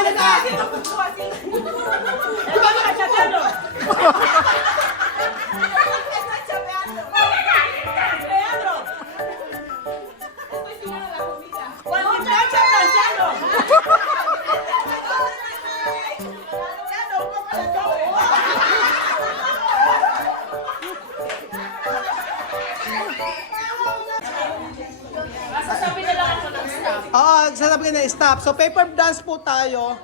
Okay na ka! Oo, sasabihin na stop. So, paper dance po tayo.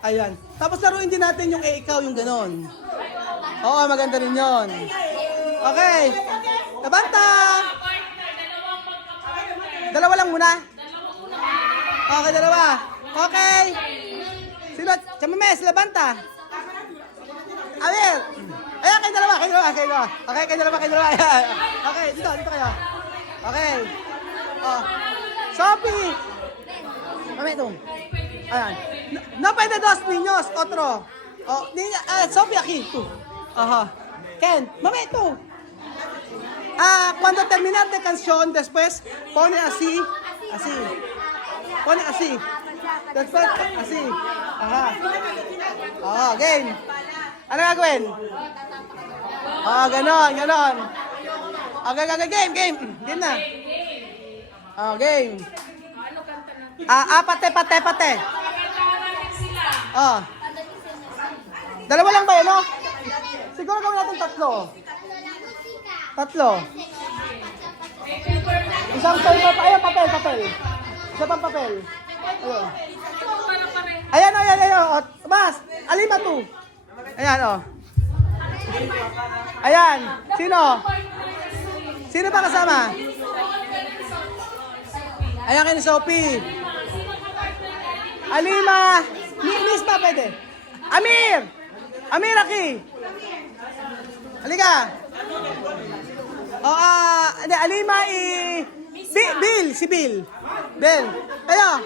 Ayan. Tapos laruin din natin yung ikaw, yung ganon. Oo, maganda rin yun. Okay. Labanta! Dalawa lang muna. Okay, dalawa. Okay. Sino? Chamames, labanta. Amir. Ayan, kayo dalawa. Okay, kayo dalawa. Ayan. Okay, dito kayo. Okay. Oh. Sophie! Mami, ito. Ayan. No pwede dos niños. Otro. Oh, Sophie, aquí. Tú. Ajá. Ken, mami, tú. Cuando terminar de canción, después pone así. Así. Pone así. Después, así. Ajá. Oh, game. Ano gagawin? Oh, ganon. Okay, game. Game na. Oh, game. Pate. Oh. Dalawa lang ba yun, no? Siguro gawin natin tatlo. Isang paper pa. Ayun, papel. Isa pang papel. Ayun. Ayan. Oh, Bas, alima to. Ayan, oh. Ayan. Sino ba kasama? Ayan kayo ni Sophie. Alima. Miss pa pwede. Amir, Aki. Halika. Hindi, Alima Bill, si Bill. Ayo.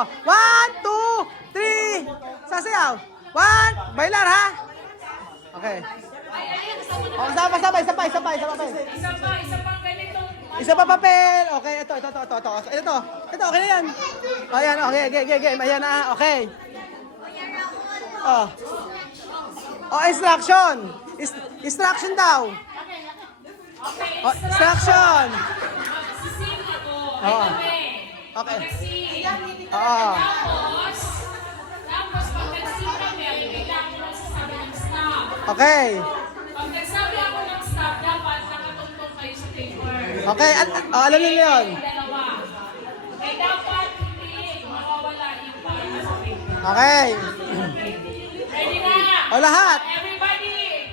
1, 2, 3. Sasayaw. 1, bailar ha. Okay. Oh, sabay. Isa pa papel. Okay, ito. Ito, okay na yan. Ayan, okay, game. Ayan na, okay. Instruction. Instruction daw. Instruction. Okay. Okay. Pag nagsabi ako ng stop, dapat nakatungtong kayo sa paper. Okay, alam niyo yun. Dalawa. Kaya dapat hindi mawawala yung para sa paper. Okay. Ready na? O lahat. Everybody!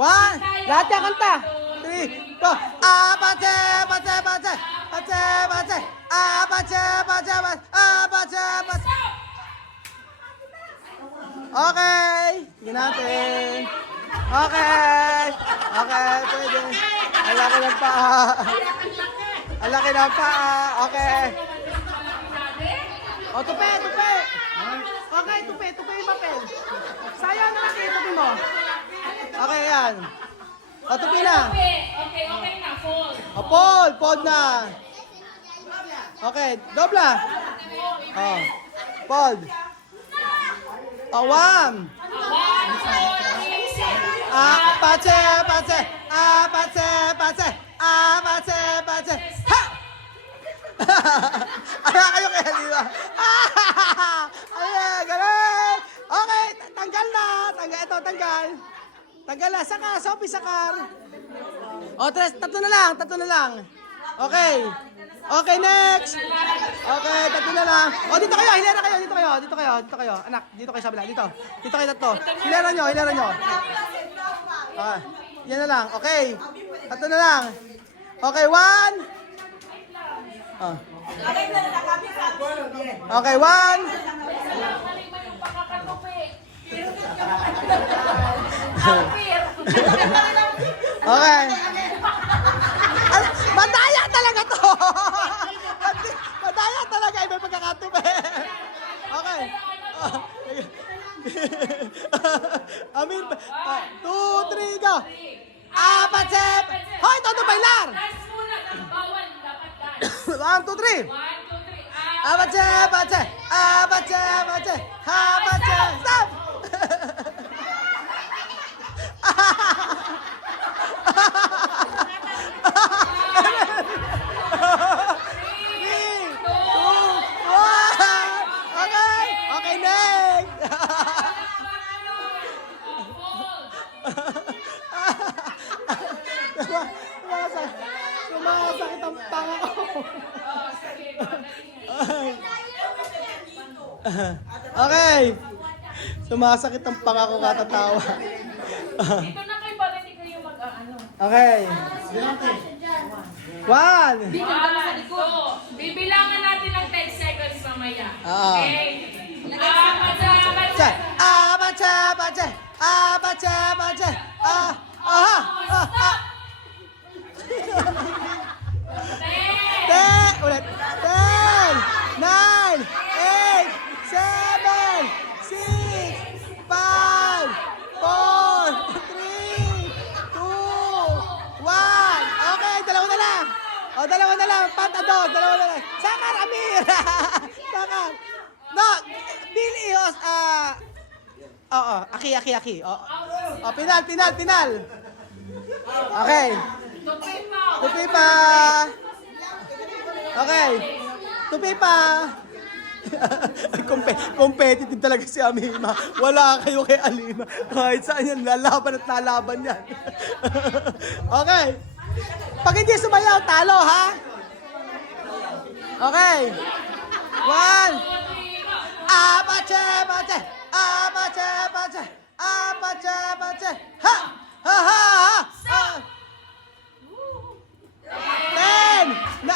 1, lahat yan kanta. 3, 4. Apache. Okay. Hindi natin. Okay, pwede. Ang laki ng paa. Okay. O, tupe. Okay, tupe yung papel. Sayang na lang kayo, tupe mo. Okay, yan. O, tupe na. Okay na. Fold. O, fold na. Okay, dobla. O, fold. O, 1. 1, 2, 3, set. Apache. Ha! Ano kayo kaya, di ba? Ayan, galing! Okay, tanggal na. Tanggal na. Saka, Sophie, sakar. O, tatlo na lang. Okay, next. Okay, tatlo na lang. O, dito kayo, hilera kayo. Dito kayo. Anak, dito kayo sa kabila. Dito kayo tatlo. Hilera nyo. Yan na lang. Okay. Tatlo na lang. Okay, 1. Okay, 1. Mali mo yung pakakatupi. Okay. Madaya talaga to. Madaya talaga. Iba pagkakatupi. Okay. Amin. 2, 3, go. Apache. Hoy, todo bailar. Dance muna. Bawal. Dapat dance. 1, 2, 3. 1, 2, 3. Abache, abache, abache, abache, abache, stop! Three, two, one. Okay, okay, next. Sumasakit ang panga ko. Okay. Sumasakit ang panga ko katatawa. Dito na kayo para hindi kayo mag-ano. Okay. One. Bibilangan natin ng 10 seconds mamaya. Oo. Okay? Abacha, abacha. Abache, abache, abache, abache. Ulit. 10, 9, 8, 7, 6, 5, 4, 3, 2, 1. Okay, dalawa na lang. O, dalawa na lang. Pantadog, dalawa na lang. Sakar, Amir. Sakar. No, Billy, oo, aki. O, pinal. Okay. Tupi pa. Okay. Tupi pa. Competitive talaga si Amima. Wala kayo kay Alima. Kahit saan yan, lalaban at lalaban yan. Okay. Pag hindi sumayaw, talo, ha? Okay. 1. Abache, abache, abache, abache, abache, abache. Ha! Ha! Ha! Ha! 10, 9, 8,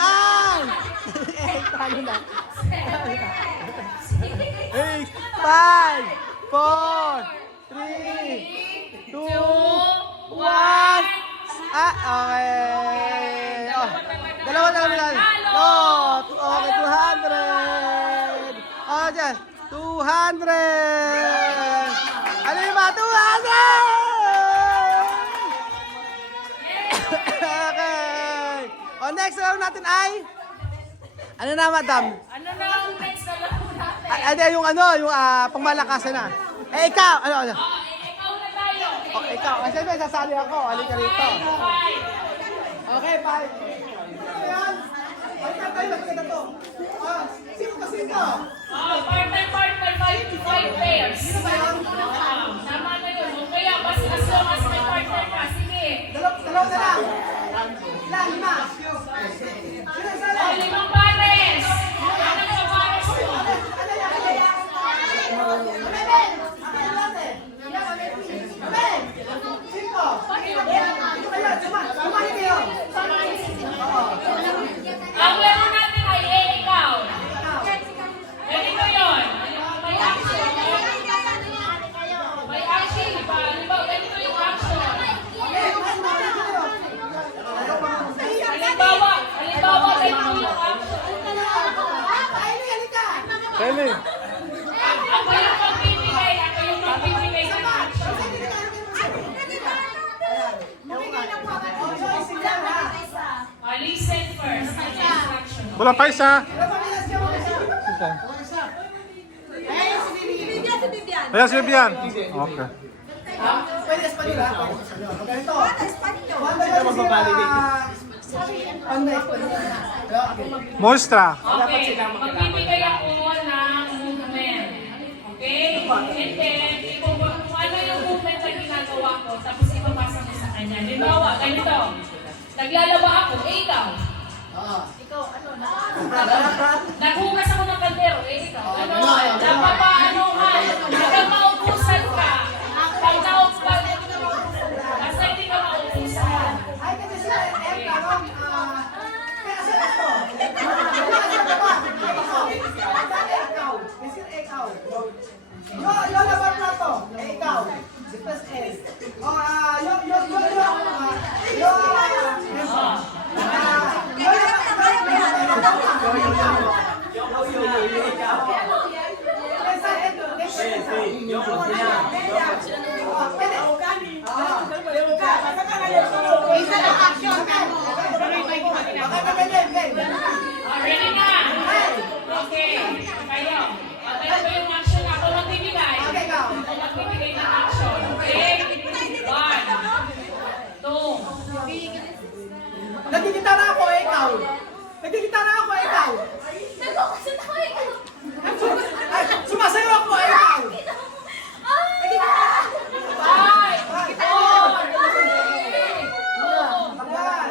talo na. 8, 5, 4, 3, 2, 1. Okay. Oh, dalawa na lang. Okay, 200. Oh, dyan. 200. Ano yung mga 200? Okay. Oh, next round natin ay ano na, madam? Ano na ang next na lang natin? Ano yung pangmalakasan na. Eh, ikaw. Ano? Ikaw na tayo. Oh, ikaw. Kasi may sasali ako. Halika rito. Okay, 5. Ayan. Halika tayo. Halika to. Sino? Partner, 5 pairs. Tama na yun. O kaya, basta as long as may partner ka, sige. Dalawa na lang. Ilan? 5. Sino sala? 5 pares. Ano sa pares mo? Ang laro natin ay ikaw. Ganito yun. May action. May action, di ba? Ganito yung action. Halimbawa, ganito yung action. Kelly. Ako yung magbibigay ng action. Listen first. Ang instruction. Wala pa isa. Ayan si Bibian. Okay. Pwede Espanyol, ha? Ganito. Mostra. Okay, magbibigay ako ng movement. Okay? And then, kung ano yung movement na ginagawa ko, tapos ipapasa mo sa kanya. Halimbawa, ganito. Naglalaba ako, ikaw. Ikaw, ano? Naghugas ako ng kaldero, ikaw. Ano? Napapaano ka? Hanggang maubusan ka. Pag naubusan, basta hindi ka maubusan. Ay, kasi sila, tanong, kaya sila to. Ikaw. Yo laban plato. Ikaw. Después él. Yo Nagigitara ako, ikaw. Nagigitara ako, ikaw. Ay, sumasayaw ako, ikaw. Five, four, Ayan.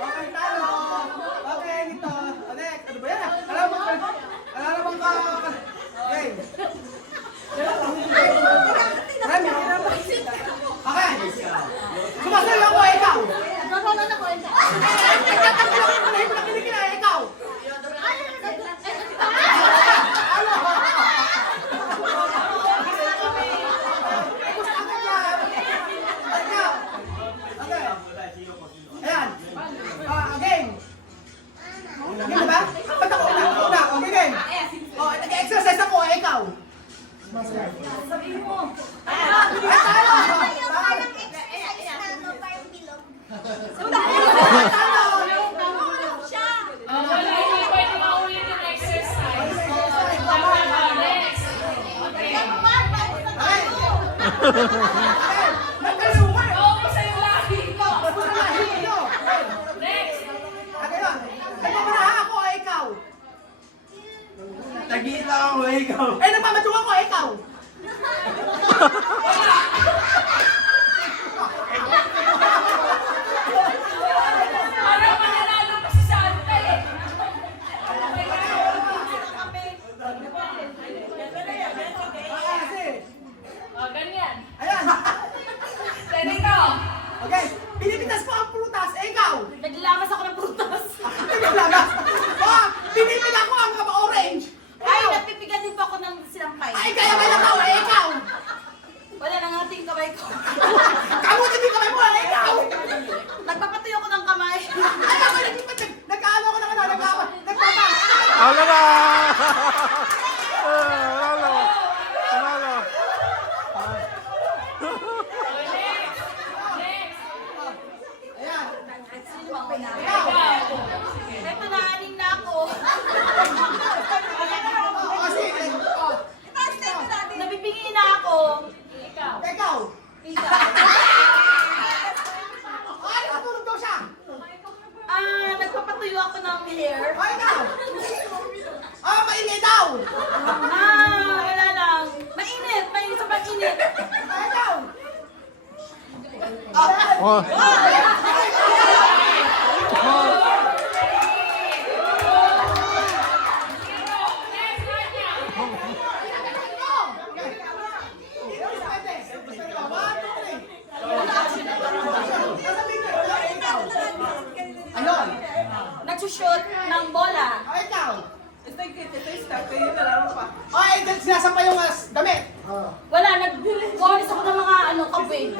Okay, talo. Okay, ito. Next. Ano ba yan? Alam mo ka. Okay. Okay. Sumasayaw ako, ikaw. Nakikinig na, ikaw. Ayan. Game. Game ba? Ba't ako una? Una. Okay, game. Nag-exercise ako, ikaw. wala, hindi pwede maulit yung exercise. Next. Okay. Nagkaluman. Oo, sa yung lahi ko. Next. Nagpapanaha ako, ikaw. Tagita ako, ikaw. Nagmamadyong ako, ikaw. Parang mananalo pa si Santa eh. Ganyan. Ayan. Ganito. Okay. Pinipitas ko ang prutas, ikaw. Naglamas ako ng prutas. Naglagas. Pinipila ko ang mga orange. Ay, nagpipiga din pa ako ng sinampay. Ay, kaya ikaw, ikaw. Wala nang ating kamay ko. Kamutin din kamay mo, ikaw. Nagpapatuyo ako ng kamay. Ay, ako, nagkaano ko ng ano, nagpapa. Wala na! Wala. Wala. Ayan. Sino ba ako na? Ikaw. May panaaning na ako. Kasi, Nabibingi na ako. Ikaw. ikaw. Ikaw. Ay, natulog daw siya. Nagpapatuyo ako ng hair. Ay, ikaw. Maingay daw. Wala lang. Mainit. Mainit sa pag-init. Ay, ikaw. Oh. Ayun. Nagsushoot ng bola. Ay, ikaw. Ay, sinasampay yung damit. Wala. Nag-walis ako ng mga kabwig.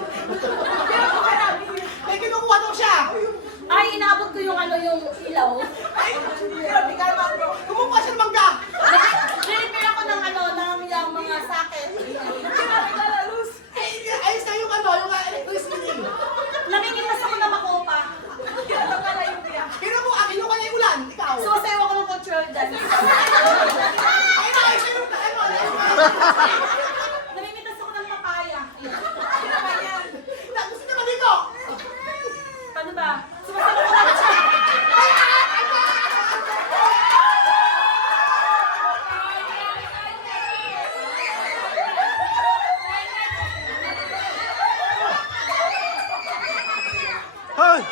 May kinukuha daw siya. Ay, inaabot ko yung ilaw. Ay, kumukuha siya ng mangga. Nilipir ako ng yung mga sakit. Ay, ayos na yung electricity. Namimitas ako ng makopa. Kinukuha, kinukuha niya yung ulan. Ikaw. Sumasayaw ako ng control dance. Ay, ayos na yung Namimitas ako ng papaya. Gusto niya maligo. Paano ba? Sumasayaw ako ng chat. Hey!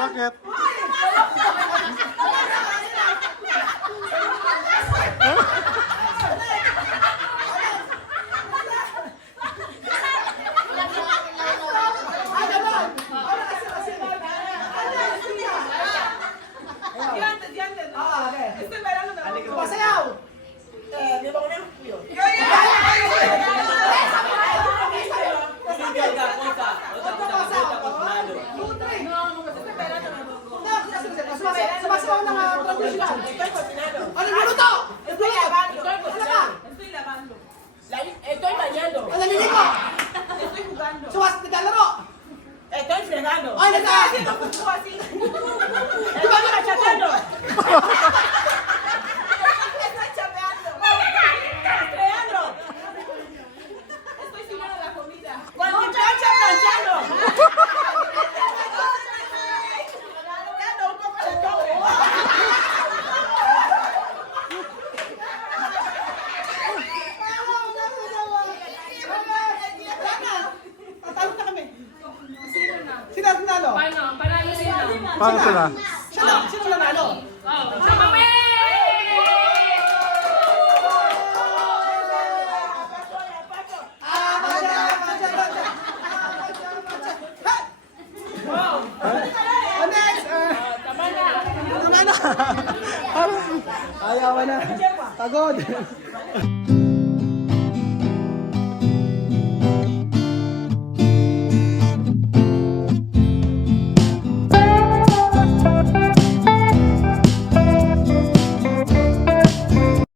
Bakit? Ay, ganon. Kasi. Okay. Pasayaw. Sumasayaw ng traditional. Ano Paano sila? Sino nanalo? Oh, siya kami! Next! Tama na. Ayaw na. Pagod.